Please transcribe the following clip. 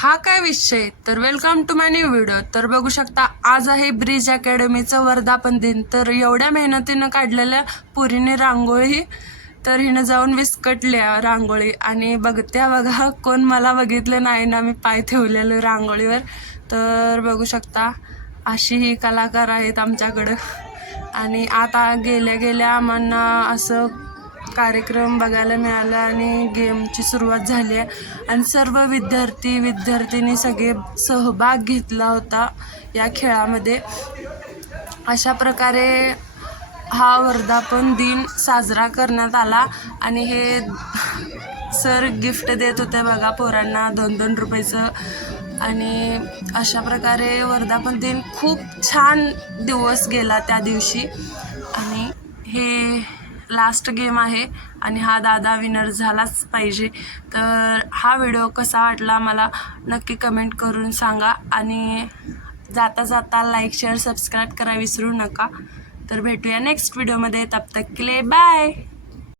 हा काय विषय तर welcome to my new video. तर बघू शकता आज आहे ब्रिज अकॅडमीचं वर्धापन दिन। तर एवढ्या मेहनतीनं काढलेल्या पुरीने रांगोळी तर हिनं जाऊन विस्कटल्या रांगोळी आणि बघत्या बघा कोण मला बघितलं नाही ना मी पाय ठेवलेलं रांगोळीवर। तर बघू शकता अशी ही कलाकार आहेत आमच्याकडं। आणि आता गेल्या गेल्या आम्हाला असं कार्यक्रम बघायला मिळाला आणि गेमची सुरुवात झाली आहे आणि सर्व विद्यार्थी सगळे सहभाग घेतला होता या खेळामध्ये। अशा प्रकारे हा वर्धापन दिन साजरा करण्यात आला आणि हे सर गिफ्ट देत होते बघा पोरांना 2-2 रुपयाचं। आणि अशा प्रकारे वर्धापन दिन खूप छान दिवस गेला त्या दिवशी। आणि हे लास्ट गेम आहे आणि हा दादा विनर झालाच पाहिजे। तर हा व्हिडिओ कसा वाटला मला नक्की कमेंट करून सांगा आणि जाता जाता लाईक शेअर सबस्क्राईब करा विसरू नका। तर भेटूया नेक्स्ट व्हिडिओमध्ये, तब तक के लिए बाय।